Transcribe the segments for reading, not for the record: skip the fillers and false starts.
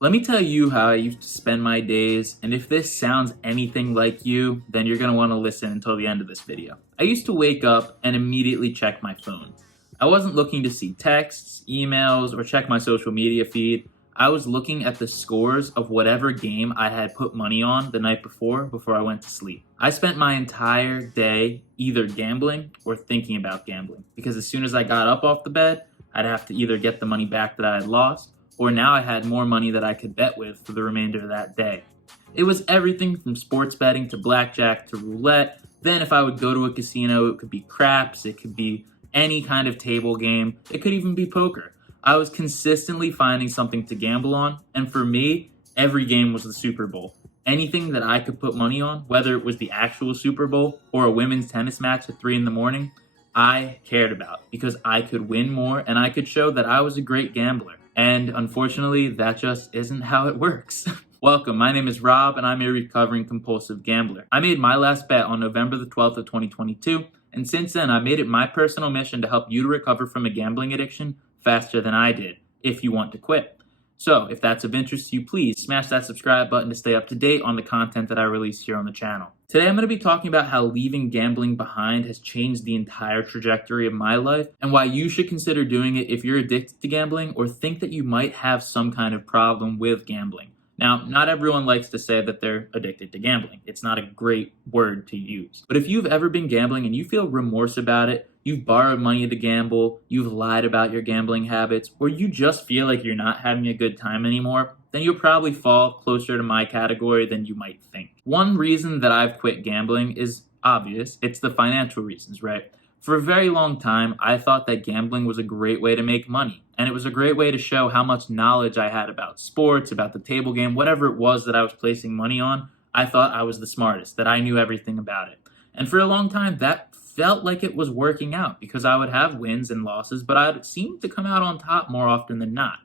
Let me tell you how I used to spend my days, and if this sounds anything like you, then you're going to want to listen until the end of this video. I used to wake up and immediately check my phone. I wasn't looking to see texts, emails, or check my social media feed. I was looking at the scores of whatever game I had put money on the night before I went to sleep. I spent my entire day either gambling or thinking about gambling, because as soon as I got up off the bed, I'd have to either get the money back that I had lost, or now I had more money that I could bet with for the remainder of that day. It was everything from sports betting to blackjack to roulette. Then if I would go to a casino, it could be craps, it could be any kind of table game, it could even be poker. I was consistently finding something to gamble on, and for me, every game was the Super Bowl. Anything that I could put money on, whether it was the actual Super Bowl or a women's tennis match at 3 in the morning, I cared about because I could win more and I could show that I was a great gambler. And unfortunately, that just isn't how it works. Welcome, my name is Rob and I'm a recovering compulsive gambler. I made my last bet on November the 12th of 2022, and since then I made it my personal mission to help you to recover from a gambling addiction faster than I did, if you want to quit. So if that's of interest to you, please smash that subscribe button to stay up to date on the content that I release here on the channel. Today I'm going to be talking about how leaving gambling behind has changed the entire trajectory of my life and why you should consider doing it if you're addicted to gambling or think that you might have some kind of problem with gambling. Now, not everyone likes to say that they're addicted to gambling. It's not a great word to use. But if you've ever been gambling and you feel remorse about it, you've borrowed money to gamble, you've lied about your gambling habits, or you just feel like you're not having a good time anymore, then you'll probably fall closer to my category than you might think. One reason that I've quit gambling is obvious. It's the financial reasons, right? For a very long time, I thought that gambling was a great way to make money. And it was a great way to show how much knowledge I had about sports, about the table game, whatever it was that I was placing money on. I thought I was the smartest, that I knew everything about it. And for a long time, that felt like it was working out because I would have wins and losses, but I'd seem to come out on top more often than not.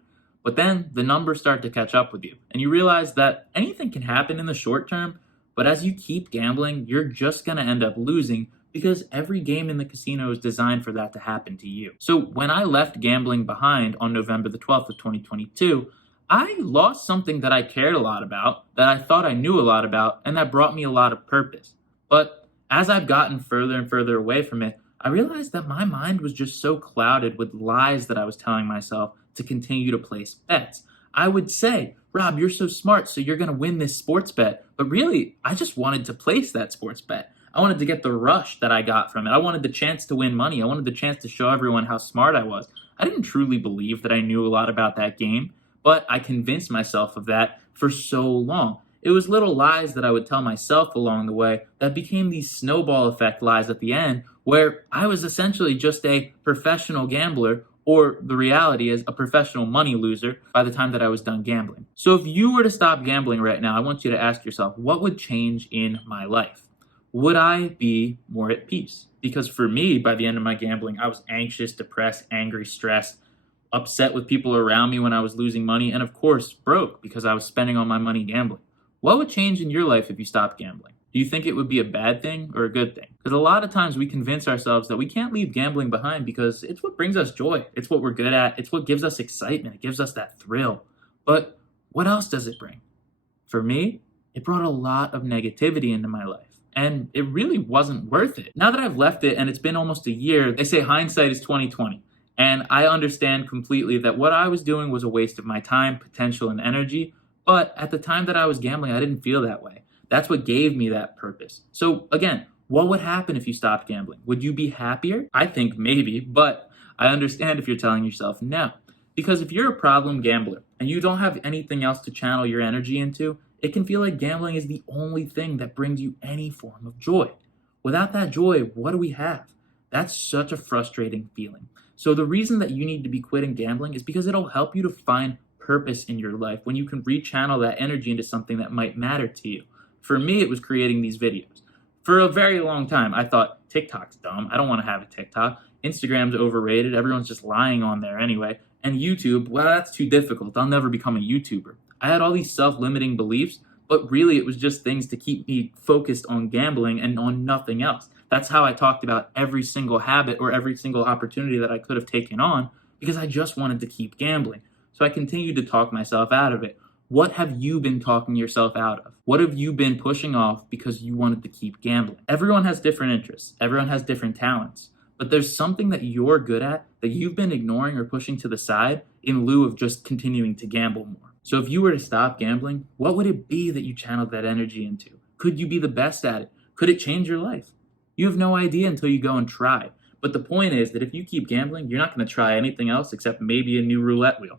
But then the numbers start to catch up with you, and you realize that anything can happen in the short term, but as you keep gambling, you're just going to end up losing because every game in the casino is designed for that to happen to you. So when I left gambling behind on November the 12th of 2022, I lost something that I cared a lot about, that I thought I knew a lot about, and that brought me a lot of purpose. But as I've gotten further and further away from it, I realized that my mind was just so clouded with lies that I was telling myself to continue to place bets. I would say, Rob, you're so smart, so you're going to win this sports bet. But really, I just wanted to place that sports bet. I wanted to get the rush that I got from it. I wanted the chance to win money. I wanted the chance to show everyone how smart I was. I didn't truly believe that I knew a lot about that game, but I convinced myself of that for so long. It was little lies that I would tell myself along the way that became these snowball effect lies at the end, where I was essentially just a professional gambler, or the reality is a professional money loser by the time that I was done gambling. So if you were to stop gambling right now, I want you to ask yourself, what would change in my life? Would I be more at peace? Because for me, by the end of my gambling, I was anxious, depressed, angry, stressed, upset with people around me when I was losing money, and of course, broke because I was spending all my money gambling. What would change in your life if you stopped gambling? Do you think it would be a bad thing or a good thing? Because a lot of times we convince ourselves that we can't leave gambling behind because it's what brings us joy. It's what we're good at. It's what gives us excitement. It gives us that thrill. But what else does it bring? For me, it brought a lot of negativity into my life. And it really wasn't worth it. Now that I've left it and it's been almost a year, they say hindsight is 20/20. And I understand completely that what I was doing was a waste of my time, potential, and energy. But at the time that I was gambling, I didn't feel that way. That's what gave me that purpose. So again, what would happen if you stopped gambling? Would you be happier? I think maybe, but I understand if you're telling yourself no. Because if you're a problem gambler and you don't have anything else to channel your energy into, it can feel like gambling is the only thing that brings you any form of joy. Without that joy, what do we have? That's such a frustrating feeling. So the reason that you need to be quitting gambling is because it'll help you to find purpose in your life when you can rechannel that energy into something that might matter to you. For me, it was creating these videos. For a very long time, I thought TikTok's dumb. I don't want to have a TikTok. Instagram's overrated. Everyone's just lying on there anyway. And YouTube, well, that's too difficult. I'll never become a YouTuber. I had all these self-limiting beliefs, but really it was just things to keep me focused on gambling and on nothing else. That's how I talked about every single habit or every single opportunity that I could have taken on because I just wanted to keep gambling. So I continued to talk myself out of it. What have you been talking yourself out of? What have you been pushing off because you wanted to keep gambling? Everyone has different interests. Everyone has different talents. But there's something that you're good at that you've been ignoring or pushing to the side in lieu of just continuing to gamble more. So if you were to stop gambling, what would it be that you channeled that energy into? Could you be the best at it? Could it change your life? You have no idea until you go and try. But the point is that if you keep gambling, you're not going to try anything else except maybe a new roulette wheel.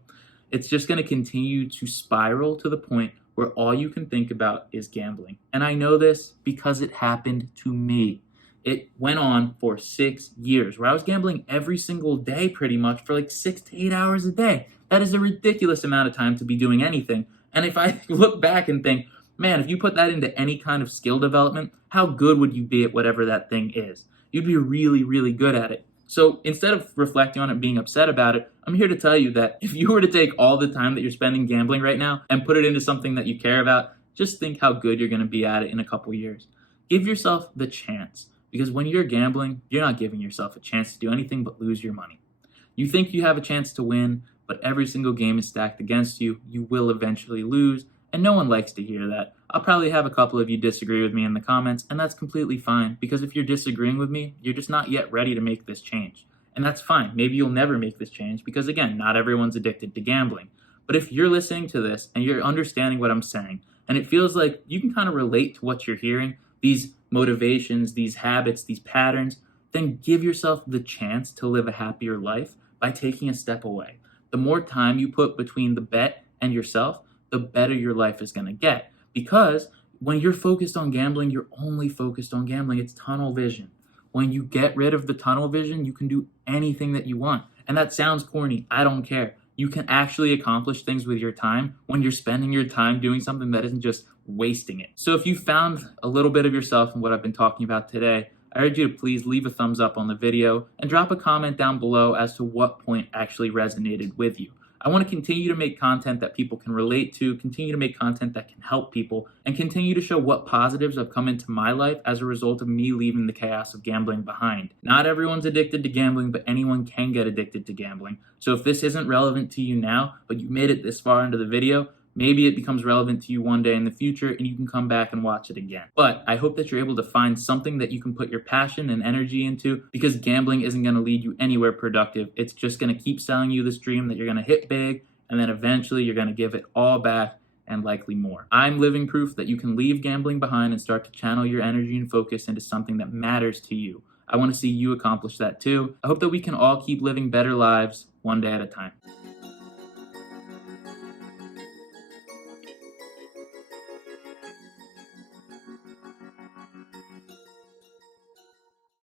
It's just going to continue to spiral to the point where all you can think about is gambling. And I know this because it happened to me. It went on for 6 years where I was gambling every single day pretty much for like 6 to 8 hours a day. That is a ridiculous amount of time to be doing anything. And if I look back and think, man, if you put that into any kind of skill development, how good would you be at whatever that thing is? You'd be really, really good at it. So instead of reflecting on it, being upset about it, I'm here to tell you that if you were to take all the time that you're spending gambling right now and put it into something that you care about, just think how good you're going to be at it in a couple years. Give yourself the chance, because when you're gambling, you're not giving yourself a chance to do anything but lose your money. You think you have a chance to win, but every single game is stacked against you. You will eventually lose, and no one likes to hear that. I'll probably have a couple of you disagree with me in the comments, and that's completely fine, because if you're disagreeing with me, you're just not yet ready to make this change. And that's fine. Maybe you'll never make this change, because again, not everyone's addicted to gambling. But if you're listening to this and you're understanding what I'm saying, and it feels like you can kind of relate to what you're hearing, these motivations, these habits, these patterns, then give yourself the chance to live a happier life by taking a step away. The more time you put between the bet and yourself, the better your life is going to get. Because when you're focused on gambling, you're only focused on gambling. It's tunnel vision. When you get rid of the tunnel vision, you can do anything that you want. And that sounds corny. I don't care. You can actually accomplish things with your time when you're spending your time doing something that isn't just wasting it. So if you found a little bit of yourself in what I've been talking about today, I urge you to please leave a thumbs up on the video and drop a comment down below as to what point actually resonated with you. I want to continue to make content that people can relate to, continue to make content that can help people, and continue to show what positives have come into my life as a result of me leaving the chaos of gambling behind. Not everyone's addicted to gambling, but anyone can get addicted to gambling. So if this isn't relevant to you now, but you made it this far into the video, maybe it becomes relevant to you one day in the future and you can come back and watch it again. But I hope that you're able to find something that you can put your passion and energy into, because gambling isn't going to lead you anywhere productive. It's just going to keep selling you this dream that you're going to hit big, and then eventually you're going to give it all back and likely more. I'm living proof that you can leave gambling behind and start to channel your energy and focus into something that matters to you. I want to see you accomplish that too. I hope that we can all keep living better lives one day at a time.